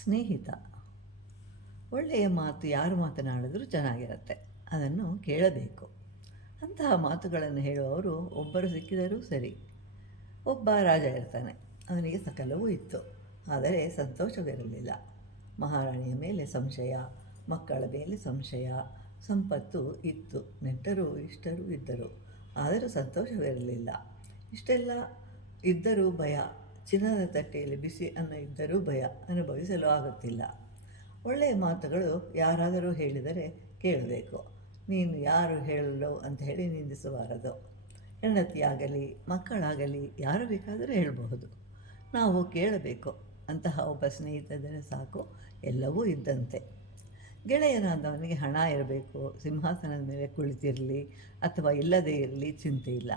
ಸ್ನೇಹಿತ. ಒಳ್ಳೆಯ ಮಾತು ಯಾರು ಮಾತನಾಡಿದ್ರೂ ಚೆನ್ನಾಗಿರುತ್ತೆ, ಅದನ್ನು ಕೇಳಬೇಕು. ಅಂತಹ ಮಾತುಗಳನ್ನು ಹೇಳುವವರು ಒಬ್ಬರು ಸಿಕ್ಕಿದರೂ ಸರಿ. ಒಬ್ಬ ರಾಜ ಇರ್ತಾನೆ. ಅವನಿಗೆ ಸಕಲವೂ ಇತ್ತು, ಆದರೆ ಸಂತೋಷವಿರಲಿಲ್ಲ. ಮಹಾರಾಣಿಯ ಮೇಲೆ ಸಂಶಯ, ಮಕ್ಕಳ ಮೇಲೆ ಸಂಶಯ, ಸಂಪತ್ತು ಇತ್ತು, ನೆಂಟರು ಇಷ್ಟರು ಇದ್ದರು, ಆದರೂ ಸಂತೋಷವಿರಲಿಲ್ಲ. ಇಷ್ಟೆಲ್ಲ ಇದ್ದರೂ ಭಯ, ಚಿನ್ನದ ತಟ್ಟೆಯಲ್ಲಿ ಬಿಸಿ ಅನ್ನ ಇದ್ದರೂ ಭಯ, ಅನುಭವಿಸಲು ಆಗುತ್ತಿಲ್ಲ. ಒಳ್ಳೆಯ ಮಾತುಗಳು ಯಾರಾದರೂ ಹೇಳಿದರೆ ಕೇಳಬೇಕು. ನೀನು ಯಾರು ಹೇಳಲು ಅಂತ ಹೇಳಿ ನಿಂದಿಸಬಾರದು. ಹೆಂಡತಿಯಾಗಲಿ ಮಕ್ಕಳಾಗಲಿ ಯಾರು ಬೇಕಾದರೂ ಹೇಳಬಹುದು, ನಾವು ಕೇಳಬೇಕು. ಅಂತಹ ಒಬ್ಬ ಸ್ನೇಹಿತದರೆ ಸಾಕು, ಎಲ್ಲವೂ ಇದ್ದಂತೆ. ಗೆಳೆಯನಾದವನಿಗೆ ಹಣ ಇರಬೇಕು, ಸಿಂಹಾಸನದ ಮೇಲೆ ಕುಳಿತಿರಲಿ ಅಥವಾ ಇಲ್ಲದೇ ಇರಲಿ ಚಿಂತೆ ಇಲ್ಲ.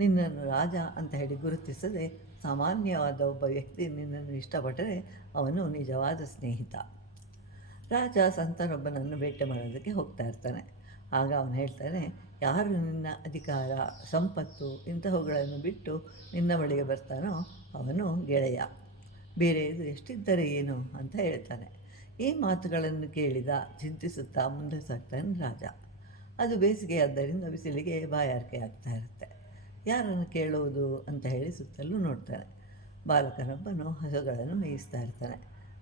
ನಿನ್ನನ್ನು ರಾಜ ಅಂತ ಹೇಳಿ ಗುರುತಿಸದೆ ಸಾಮಾನ್ಯವಾದ ಒಬ್ಬ ವ್ಯಕ್ತಿ ನಿನ್ನನ್ನು ಇಷ್ಟಪಟ್ಟರೆ ಅವನು ನಿಜವಾದ ಸ್ನೇಹಿತ. ರಾಜ ಸಂತನೊಬ್ಬನನ್ನು ಭೇಟಿ ಮಾಡೋದಕ್ಕೆ ಹೋಗ್ತಾ ಇರ್ತಾನೆ. ಆಗ ಅವನು ಹೇಳ್ತಾನೆ, ಯಾರು ನಿನ್ನ ಅಧಿಕಾರ, ಸಂಪತ್ತು ಇಂತಹವುಗಳನ್ನು ಬಿಟ್ಟು ನಿನ್ನ ಬಳಿಗೆ ಬರ್ತಾನೋ ಅವನು ಗೆಳೆಯ. ಬೇರೆಯದು ಎಷ್ಟಿದ್ದರೆ ಏನು ಅಂತ ಹೇಳ್ತಾನೆ. ಈ ಮಾತುಗಳನ್ನು ಕೇಳಿದ ಚಿಂತಿಸುತ್ತಾ ಮುಂದೆ ಸಾಗ್ತಾನೆ ರಾಜ. ಅದು ಬೇಸಿಗೆಯಾದ್ದರಿಂದ ಬಿಸಿಲಿಗೆ ಬಾಯಾರಿಕೆ ಆಗ್ತಾ ಇರುತ್ತೆ. ಯಾರನ್ನು ಕೇಳುವುದು ಅಂತ ಹೇಳಿ ಸುತ್ತಲೂ ನೋಡ್ತಾನೆ. ಬಾಲಕನೊಬ್ಬನು ಹಸುಗಳನ್ನು ಮೇಯಿಸ್ತಾ ಇರ್ತಾನೆ.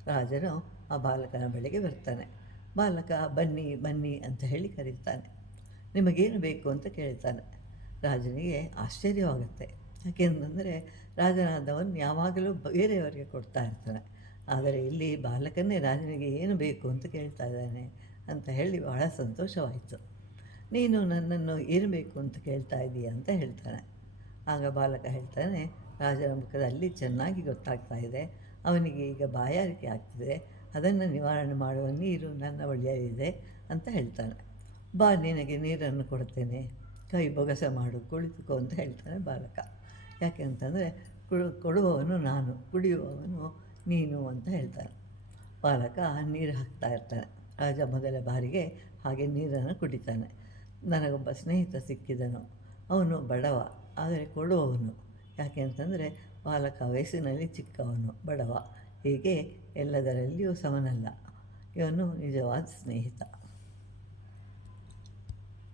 ರಾಜನು ಆ ಬಾಲಕನ ಬಳಿಗೆ ಬರ್ತಾನೆ. ಬಾಲಕ ಬನ್ನಿ ಬನ್ನಿ ಅಂತ ಹೇಳಿ ಕರೀತಾನೆ. ನಿಮಗೇನು ಬೇಕು ಅಂತ ಕೇಳ್ತಾನೆ. ರಾಜನಿಗೆ ಆಶ್ಚರ್ಯವಾಗುತ್ತೆ. ಯಾಕೆಂತಂದರೆ ರಾಜನಾದವನು ಯಾವಾಗಲೂ ಬೇರೆಯವರಿಗೆ ಕೊಡ್ತಾ ಇರ್ತಾನೆ, ಆದರೆ ಇಲ್ಲಿ ಬಾಲಕನೇ ರಾಜನಿಗೆ ಏನು ಬೇಕು ಅಂತ ಕೇಳ್ತಾ ಇದ್ದಾನೆ ಅಂತ ಹೇಳಿ ಬಹಳ ಸಂತೋಷವಾಯಿತು. ನೀನು ನನ್ನನ್ನು ಏನು ಬೇಕು ಅಂತ ಕೇಳ್ತಾ ಇದ್ದೀಯ ಅಂತ ಹೇಳ್ತಾನೆ. ಆಗ ಬಾಲಕ ಹೇಳ್ತಾನೆ, ರಾಜನ ಮುಖದಲ್ಲಿ ಚೆನ್ನಾಗಿ ಗೊತ್ತಾಗ್ತಾ ಇದೆ, ಅವನಿಗೆ ಈಗ ಬಾಯಾರಿಕೆ ಆಗ್ತಿದೆ, ಅದನ್ನು ನಿವಾರಣೆ ಮಾಡುವ ನೀರು ನನ್ನ ಬಳಿಯಲ್ಲಿದೆ ಅಂತ ಹೇಳ್ತಾನೆ. ಬಾ, ನಿನಗೆ ನೀರನ್ನು ಕೊಡ್ತೇನೆ, ಕೈ ಬೊಗಸ ಮಾಡು, ಕುಳಿತುಕೋ ಅಂತ ಹೇಳ್ತಾನೆ ಬಾಲಕ. ಯಾಕೆ ಅಂತಂದರೆ ಕೊಡುವವನು ನಾನು, ಕುಡಿಯುವವನು ನೀನು ಅಂತ ಹೇಳ್ತಾನೆ. ಬಾಲಕ ನೀರು ಹಾಕ್ತಾ ಇರ್ತಾನೆ. ರಾಜ ಮೊದಲ ಬಾರಿಗೆ ಹಾಗೆ ನೀರನ್ನು ಕುಡಿತಾನೆ. ನನಗೊಬ್ಬ ಸ್ನೇಹಿತ ಸಿಕ್ಕಿದನು, ಅವನು ಬಡವ ಆದರೆ ಕೊಡುವವನು. ಯಾಕೆ ಅಂತಂದರೆ ಬಾಲಕ ವಯಸ್ಸಿನಲ್ಲಿ ಚಿಕ್ಕವನು, ಬಡವ, ಹೀಗೆ ಎಲ್ಲದರಲ್ಲಿಯೂ ಸಮನಲ್ಲ. ಇವನು ನಿಜವಾದ ಸ್ನೇಹಿತ.